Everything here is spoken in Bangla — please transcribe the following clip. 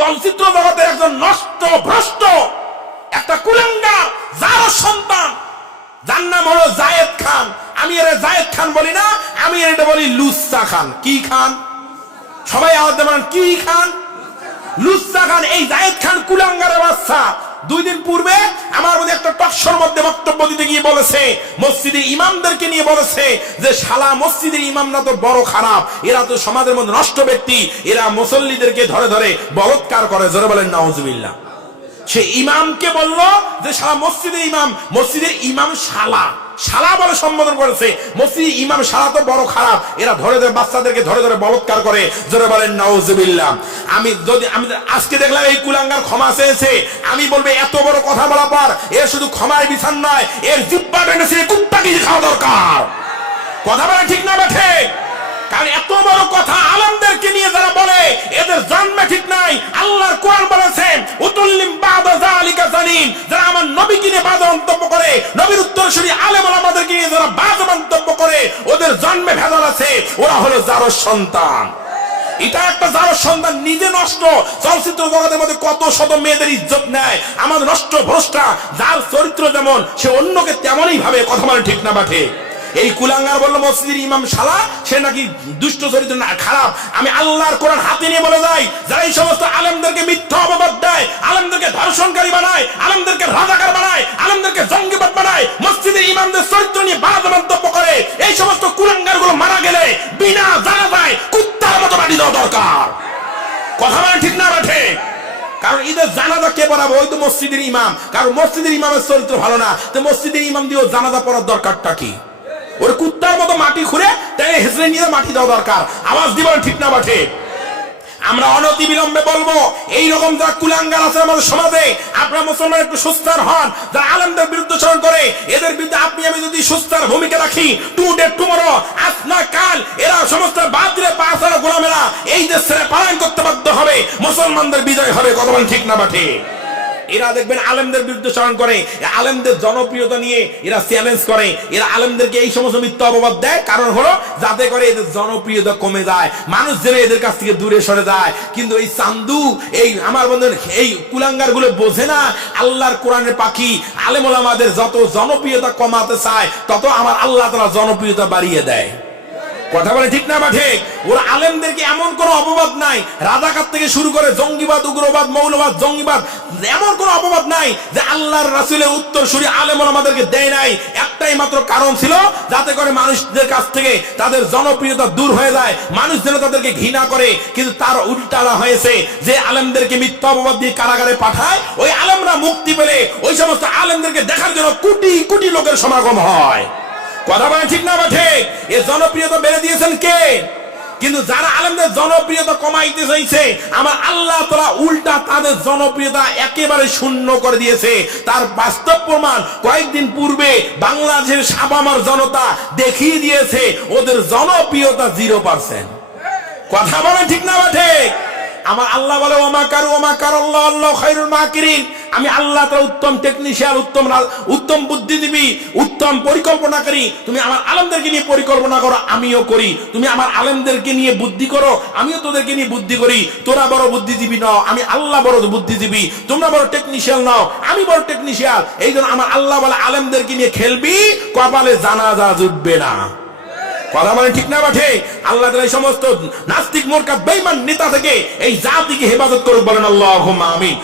চলচ্চিত্র জগতের একজন নষ্ট, ভ্রষ্ট, একটা কুলেঙ্গা যার সন্তান, যার নাম হলো জায়েদ খান। আমি এর জায়েদ খান বলি না, আমি এর এটা বলি লুসা খান। কি খান? সবাই দেবেন, কি খান? লুসা খান, এই জায়েদ খান কুলাঙ্গারের বাচ্চা। দুই দিন পূর্বে আমার মধ্যে একটা টকশোর মধ্যে বক্তব্য দিতে গিয়ে বলেছে, মসজিদের ইমামদেরকে নিয়ে বলেছে যে, শালা, মসজিদের ইমামরা তো বড় খারাপ। এরা তো সমাজের মধ্যে নষ্ট ব্যক্তি। এরা মুসল্লিদেরকে ধরে ধরে বলৎকার করে। জোরে বলেন, নাউজুবিল্লাহ। সে ইমামকে বলল যে, শালা, মসজিদের ইমাম মসজিদের ইমাম শালা। শালা বলে সম্বোধন করেছে। মসজিদ ইমাম শালা তো বড় খারাপ। এরা ধরে ধরে বাচ্চাদেরকে ধরে ধরে বলৎকার করে। জোরে বলেন, নাউজুবিল্লাহ। আমি যদি আমি আজকে দেখলাম এই কুলাঙ্গার ক্ষমা চেয়েছে। আমি বলব, এত বড় কথা বলা পর এর শুধু ক্ষমায় বিছান নয়, এর জিব্বা বেঁধেছে কুত্তা কি খাওয়া দরকার। কথা বলে ঠিক না বেঠে? কারণ এত বড় কথা আলমদেরকে নিয়ে যারা বলে, এদের জন্মে ঠিক নাই। আল্লাহর ওদের জন্মে ভেজাল আছে, ওরা হলো যার সন্তান। এটা একটা যার সন্তান, নিজে নষ্ট। চলচ্চিত্র জগতের মধ্যে কত শত মেয়েদের ইজ্জত নেয়। আমাদের নষ্ট ভ্রষ্টা, যার চরিত্র যেমন, সে অন্যকে তেমনই ভাবে, কথা বলে ঠিক না বাঠে এই কুলাঙ্গার বলল, মসজিদের ইমাম শালা, সে নাকি দুষ্ট চরিত্র না, খারাপ। আমি আল্লাহর কোরআন হাতে নিয়ে বলে যাই, যারা এই সমস্ত আলেমদেরকে মিথ্যা অপবাদ দেয়, আলেমদেরকে ধর্ষণকারী বানায়, আলেমদেরকে রাজাকার বানায়, আলেমদেরকে জঙ্গিবাদ বানায়, মসজিদের ইমামদের চরিত্র নিয়ে বাদ মন্তব্য করে। ঠিক না বাঠে কারণ ঈদের জানাজা কে পড়াবো? ওই তো মসজিদের ইমাম। কারণ মসজিদের ইমামের চরিত্র ভালো না। তো মসজিদের ইমাম দিয়েও জানাজা পড়ার দরকারটা কি? ওর কুত্তার মতো মাটি খুঁড়ে তাই হেসড়ে নিয়ে মাটি দেওয়া দরকার। আওয়াজ দিবেন ঠিক না বাঠে আমরা অনতি বিলম্বে বলব এই রকম যারা কুলাঙ্গার আছে আমাদের সমাজে, আপনারা মুসলমান একটু সুস্থার হন, যারা আলমদের বিরুদ্ধে চরণ করে, এদের বিরুদ্ধে আপনি, আমি যদি সুস্থার ভূমিকা রাখি, টু ডে টুমরো, আজ না কাল, এরা সমস্ত পাঁচরা গোলামেরা এই দেশ পালন করতে বাধ্য হবে। মুসলমানদের বিজয় হবে বলেন ঠিক না বাঠে এরা দেখবেন আলেমদের বিরুদ্ধে চরণ করে আলেমদের জনপ্রিয়তা নিয়ে এরা চ্যালেঞ্জ করে, এরা আলেমদেরকে এই সমস্ত মিথ্যা অপবাদ দেয়। কারণ হলো, যাতে করে এদের জনপ্রিয়তা কমে যায়, মানুষ যেন এদের কাছ থেকে দূরে সরে যায়। কিন্তু এই চান্দু, এই আমার বন্ধু এই কুলাঙ্গারগুলো বোঝে না, আল্লাহর কোরআনের পাখি আলেম যত জনপ্রিয়তা কমাতে চায়, তত আমার আল্লাহ তারা জনপ্রিয়তা বাড়িয়ে দেয়। কথা বলে ঠিক না বা ঠিক? ওরা আলেমদেরকে এমন কোনো অপবাদ নাই? রাজাকার থেকে শুরু করে জঙ্গিবাদ, উগ্রবাদ, মৌলবাদ, জঙ্গিবাদ, এমন কোনো অপবাদ নাই যে আল্লাহর রাসুলের উত্তর সুরি আলেম আমাদেরকে দেয় নাই। একটাই মাত্র কারণ ছিল যাতে করে মানুষদের কাছ থেকে তাদের জনপ্রিয়তা দূর হয়ে যায়। মানুষ যেন তাদেরকে ঘৃণা করে। কিন্তু তার উল্টালা হয়েছে যে আলেমদেরকে মিথ্যা অপবাদ দিয়ে কারাগারে পাঠায়। ওই আলেমরা মুক্তি পেলে ওই সমস্ত আলেমদেরকে দেখার জন্য কোটি কোটি লোকের সমাগম হয়। কথা বলে ঠিক না বা ঠিক? এ জনপ্রিয়তা বেড়ে দিয়েছেন কে? কিন্তু যারা আলেমদের জনপ্রিয়তা কমাইতে চাইছে, আমার আল্লাহ তারা উল্টা তাদের জনপ্রিয়তা একেবারে শূন্য করে দিয়েছে। তার বাস্তব প্রমাণ কয়েকদিন পূর্বে বাংলাদেশের সাবামার জনতা দেখিয়ে দিয়েছে, ওদের জনপ্রিয়তা জিরো পার্সেন্ট কথা বলে ঠিক না বা ঠিক? আমার আল্লাহ বলে, ওমা কারু, ওমা কার, আল্লাহ আল্লাহ খাইরুল মাকিরিন। আমি আল্লাহ তার উত্তম টেকনিশিয়ান উত্তম উত্তম বুদ্ধিজীবী, উত্তম পরিকল্পনাকারী। তুমি আমার আলেমদেরকে নিয়ে পরিকল্পনা করো, আমিও করি। তুমি আমার আলেমদেরকে নিয়ে বুদ্ধি করো, আমিও তোদেরকে নিয়ে বুদ্ধি করি। তোরা বড় বুদ্ধিজীবী নও, আমি আল্লাহ বড় বুদ্ধিজীবী। তোমরা বড় টেকনিশিয়ান নাও, আমি বড় টেকনিশিয়ান এই জন্য আমার আল্লাহ বলে, আলেমদেরকে নিয়ে খেলবি, কপালে জানাজা জুটবে না। কথা মানে ঠিক না বাঠে আল্লাহ তাআলা এই সমস্ত নাস্তিক মোরকা বেঈমান নেতা থেকে এই জাতিকে হেফাজত করুক বলেন আল্লাহ আমিন।